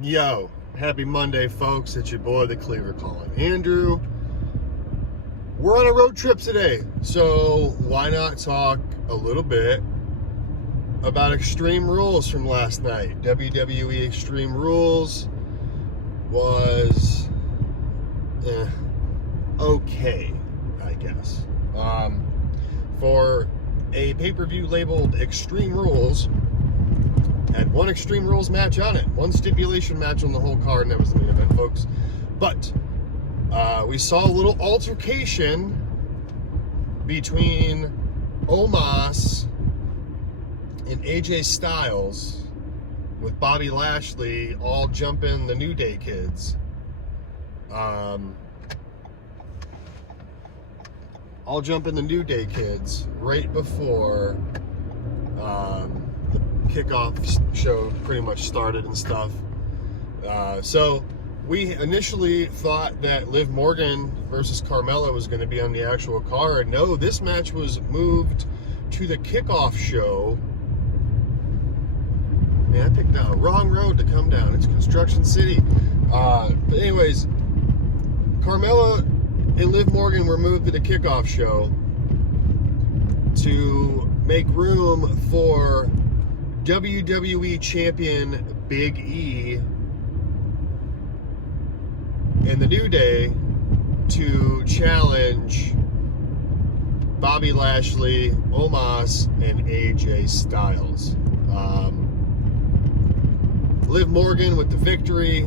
Yo, happy Monday, folks. It's your boy, the Cleaver, calling Andrew. We're on a road trip today, so why not talk a little bit about Extreme Rules from last night? WWE Extreme Rules was okay, I guess. For a pay-per-view labeled Extreme Rules, had one Extreme Rules match on it, one stipulation match on the whole card, and that was the main event, folks. But we saw a little altercation between Omos and AJ Styles, with Bobby Lashley all jumping the New Day kids. All jumping the New Day kids right before the kickoff show pretty much started and stuff. So we initially thought that Liv Morgan versus Carmella was going to be on the actual card. No, this match was moved to the kickoff show. Man, I picked a wrong road to come down. It's Construction City. But anyways, Carmella and Liv Morgan were moved to the kickoff show to make room for WWE Champion Big E and the New Day to challenge Bobby Lashley, Omos, and AJ Styles. Liv Morgan with the victory.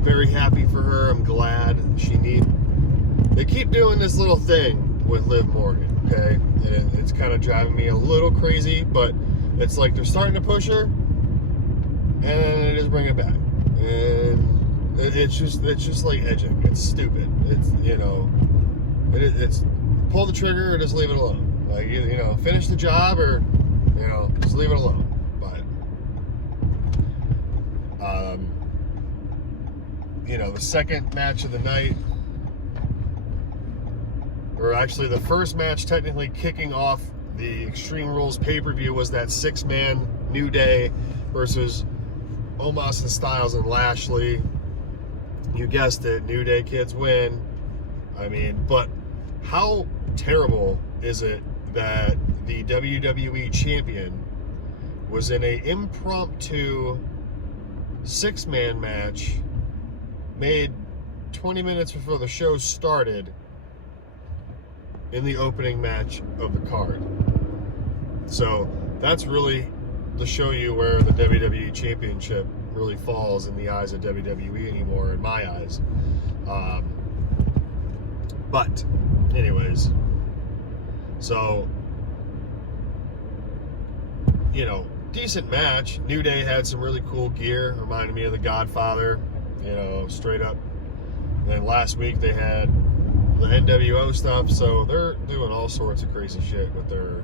Very happy for her. I'm glad they keep doing this little thing with Liv Morgan, okay? And it's kind of driving me a little crazy, but it's like they're starting to push her, and then they just bring it back. And it's just like edging. It's stupid. It's, it's pull the trigger or just leave it alone. Like, finish the job or, just leave it alone. But, the second match of the night, or actually the first match technically kicking off the Extreme Rules pay-per-view, was that 6-man New Day versus Omos and Styles and Lashley. You guessed it, New Day kids win. But how terrible is it that the WWE champion was in an impromptu 6-man match made 20 minutes before the show started in the opening match of the card? So that's really to show you where the WWE Championship really falls in the eyes of WWE anymore, in my eyes. But anyways, so decent match. New Day had some really cool gear, reminded me of the Godfather, straight up. And then last week they had the NWO stuff, so they're doing all sorts of crazy shit with their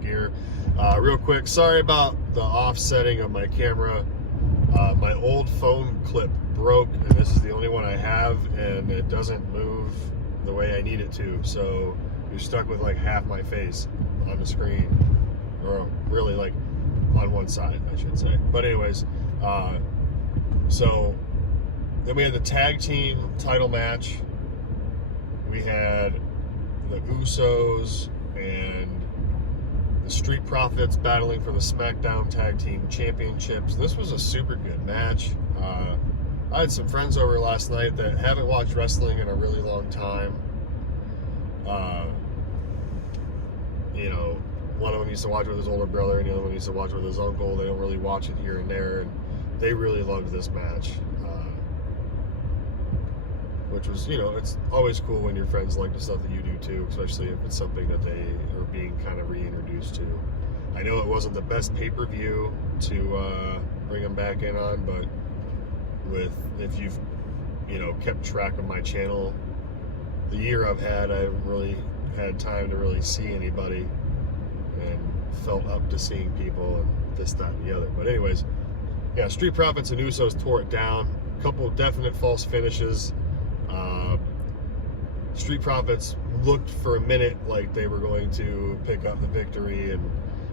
gear. Real quick, sorry about the offsetting of my camera. My old phone clip broke, and this is the only one I have, and it doesn't move the way I need it to, so you're stuck with like half my face on the screen, or really like on one side, I should say. But anyways, so then we had the tag team title match. We had the Usos and the Street Profits battling for the Smackdown Tag Team Championships. This was a super good match. I had some friends over last night that haven't watched wrestling in a really long time. One of them used to watch with his older brother, and the other one used to watch with his uncle. They don't really watch it here and there, and they really loved this match. Which was, it's always cool when your friends like the stuff that you do too, especially if it's something that they are being kind of reintroduced to. I know it wasn't the best pay-per-view to bring them back in on, but if you've, kept track of my channel, the year I've had, I haven't really had time to really see anybody and felt up to seeing people and this, that, and the other. But anyways, yeah, Street Profits and Usos tore it down. A couple of definite false finishes. Street Profits looked for a minute like they were going to pick up the victory,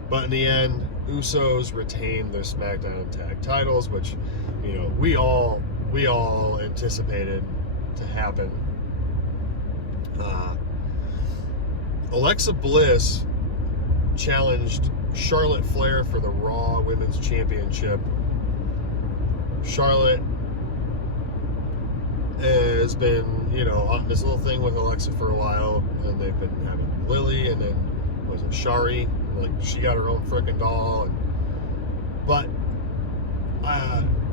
but in the end, Usos retain their SmackDown tag titles, which, you know, we all anticipated to happen. Alexa Bliss challenged Charlotte Flair for the Raw Women's Championship. Charlotte has been, you know, on this little thing with Alexa for a while, and they've been having Lily, and then was it Shari? Like, she got her own freaking doll. But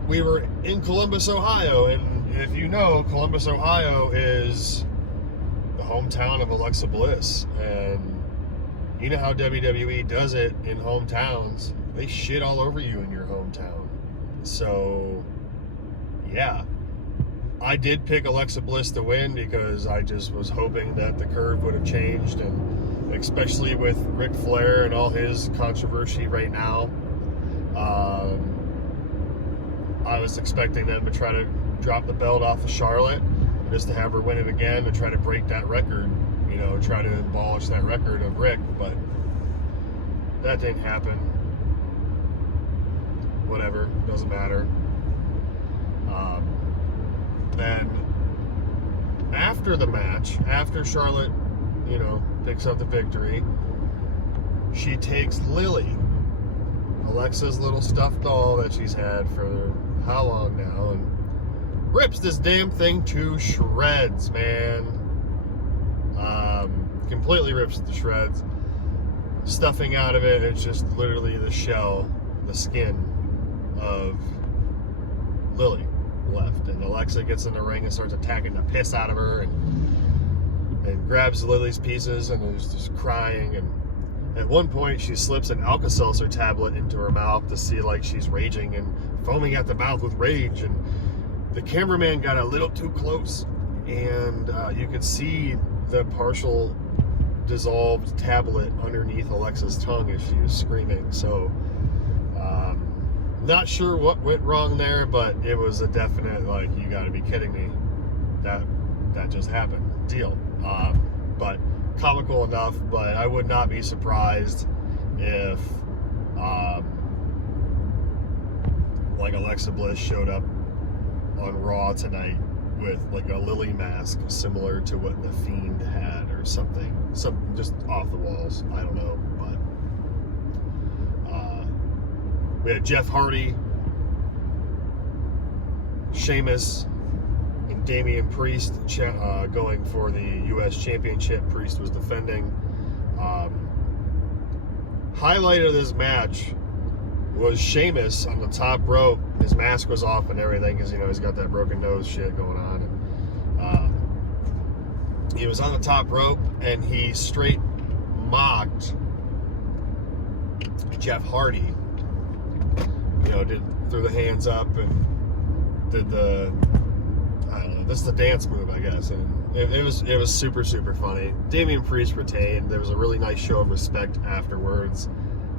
we were in Columbus, Ohio, and if you know, Columbus, Ohio is the hometown of Alexa Bliss, and you know how WWE does it in hometowns. They shit all over you in your hometown. So, yeah. I did pick Alexa Bliss to win because I just was hoping that the curve would have changed, and especially with Ric Flair and all his controversy right now, I was expecting them to try to drop the belt off of Charlotte just to have her win it again and try to break that record, you know, try to abolish that record of Ric, but that didn't happen. Whatever, doesn't matter. And after the match, after Charlotte, you know, picks up the victory, she takes Lily, Alexa's little stuffed doll that she's had for how long now, and rips this damn thing to shreds, man. Completely rips it to shreds. Stuffing out of it, it's just literally the shell, the skin of Lily left, and Alexa gets in the ring and starts attacking the piss out of her, and grabs Lily's pieces and is just crying, and at one point she slips an Alka-Seltzer tablet into her mouth to see like she's raging and foaming at the mouth with rage, and the cameraman got a little too close, and you could see the partial dissolved tablet underneath Alexa's tongue as she was screaming. So not sure what went wrong there, but it was a definite, like, you gotta be kidding me, that just happened deal. But comical enough, but I would not be surprised if like Alexa Bliss showed up on Raw tonight with like a Lily mask similar to what The Fiend had or something just off the walls. I don't know, but we had Jeff Hardy, Sheamus, and Damian Priest going for the U.S. Championship. Priest was defending. Highlight of this match was Sheamus on the top rope. His mask was off and everything because, you know, he's got that broken nose shit going on. And, he was on the top rope and he straight mocked Jeff Hardy. You know, threw the hands up and did the, I don't know, this is the dance move, I guess. And it was super, super funny. Damian Priest retained. There was a really nice show of respect afterwards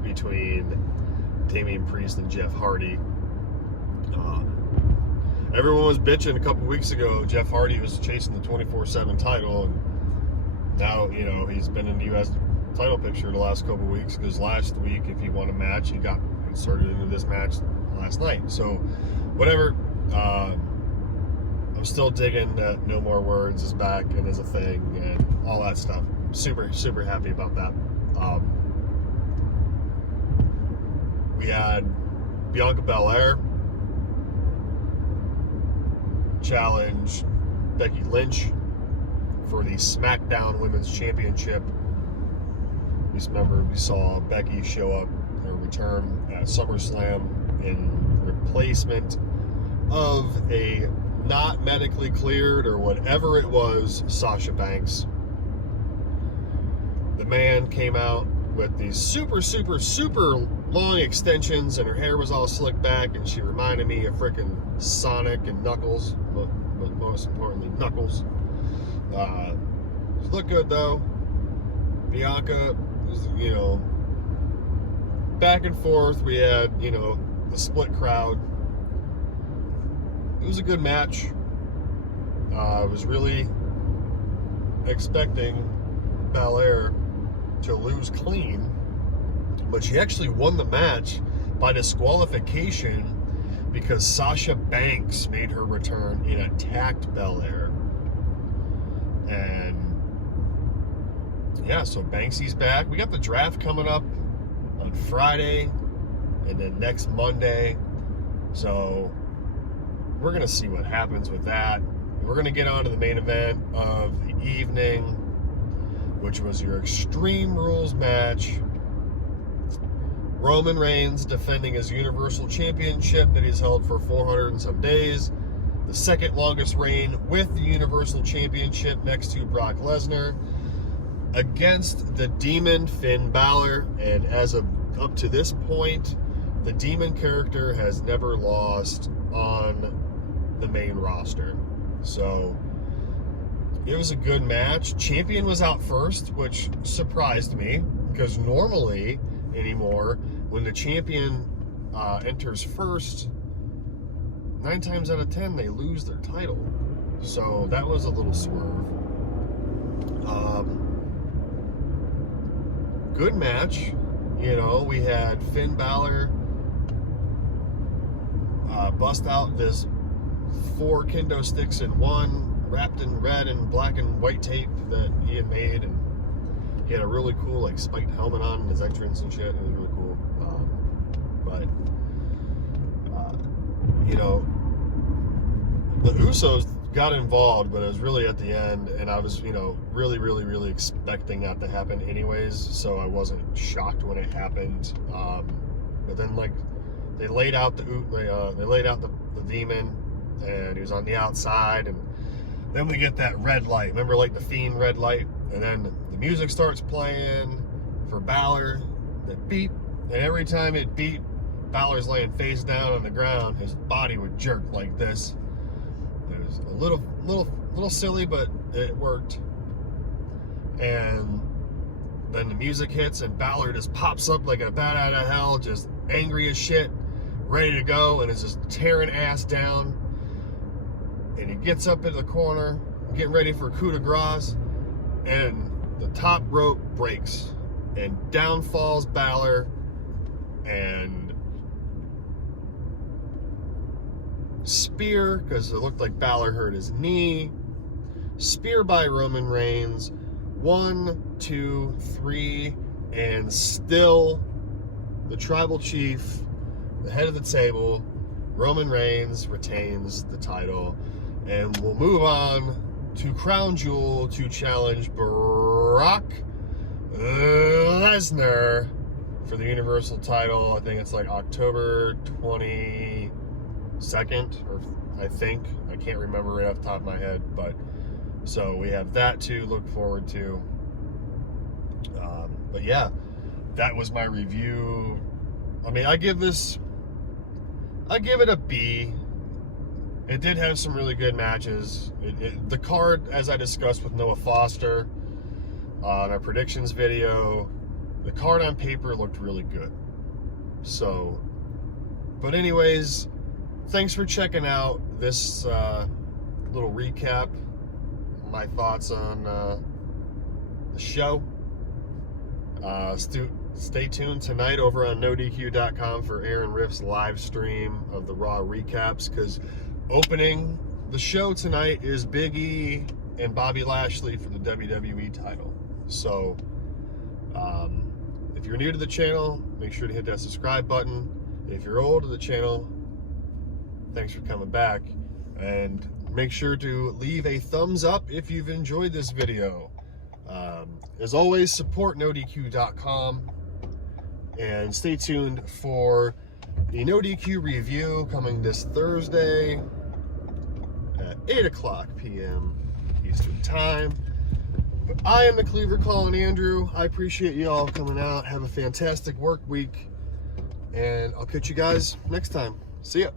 between Damian Priest and Jeff Hardy. Everyone was bitching a couple weeks ago. Jeff Hardy was chasing the 24/7 title, and now, you know, he's been in the U.S. title picture the last couple weeks because last week, if he won a match, he got inserted into this match last night. So, whatever. I'm still digging that No More Words is back and is a thing and all that stuff. Super, super happy about that. We had Bianca Belair challenge Becky Lynch for the Smackdown Women's Championship. We saw Becky show up or return at SummerSlam in replacement of a not medically cleared or whatever it was, Sasha Banks. The man came out with these super, super, super long extensions and her hair was all slicked back and she reminded me of frickin' Sonic and Knuckles, but most importantly, Knuckles. She looked good though. Bianca was, you know, back and forth. We had, you know, the split crowd. It was a good match. I was really expecting Belair to lose clean, But she actually won the match by disqualification because Sasha Banks made her return and attacked Belair. And yeah, so Banksy's back. We got the draft coming up on Friday and then next Monday. So we're going to see what happens with that. We're going to get on to the main event of the evening, which was your Extreme Rules match. Roman Reigns defending his Universal Championship that he's held for 400 and some days. The second longest reign with the Universal Championship next to Brock Lesnar against the Demon Finn Balor. And as of up to this point, the Demon character has never lost on the main roster. So it was a good match. Champion was out first, which surprised me because normally anymore when the champion enters first, 9 times out of 10 they lose their title. So that was a little swerve. Good match. You know, we had Finn Balor bust out this 4 kendo sticks in one, wrapped in red and black and white tape that he had made, and he had a really cool like spiked helmet on in his entrance and shit. It was really cool. You know, the Usos got involved, but it was really at the end, and I was, you know, really expecting that to happen anyways, so I wasn't shocked when it happened. But then, like, they laid out the Demon, and he was on the outside, and then we get that red light. Remember, like the Fiend red light, and then the music starts playing for Balor. The beep, and every time it beep, Balor's laying face down on the ground. His body would jerk like this. It was a little silly, but it worked. And then the music hits, and Balor just pops up like a bat out of hell, just angry as shit, ready to go, and is just tearing ass down. And he gets up into the corner, getting ready for coup de grace, and the top rope breaks, and down falls Balor, and spear, because it looked like Balor hurt his knee. Spear by Roman Reigns. 1, 2, 3, and still the tribal chief, the head of the table, Roman Reigns, retains the title. And we'll move on to Crown Jewel to challenge Brock Lesnar for the Universal title. I think it's like October 22nd, or I can't remember right off the top of my head, but so we have that to look forward to. But yeah, that was my review. I mean, I give it a B. It did have some really good matches. The card, as I discussed with Noah Foster on our predictions video, the card on paper looked really good. So, but anyways, thanks for checking out this little recap, my thoughts on the show. Stay tuned tonight over on NoDQ.com for Aaron Riff's live stream of the Raw recaps, because opening the show tonight is Big E and Bobby Lashley for the WWE title. So, if you're new to the channel, make sure to hit that subscribe button. If you're old to the channel, thanks for coming back. And make sure to leave a thumbs up if you've enjoyed this video. As always, support NoDQ.com. And stay tuned for the NoDQ review coming this Thursday at 8:00 p.m. Eastern Time. But I am the Cleaver calling Andrew. I appreciate you all coming out. Have a fantastic work week. And I'll catch you guys next time. See ya.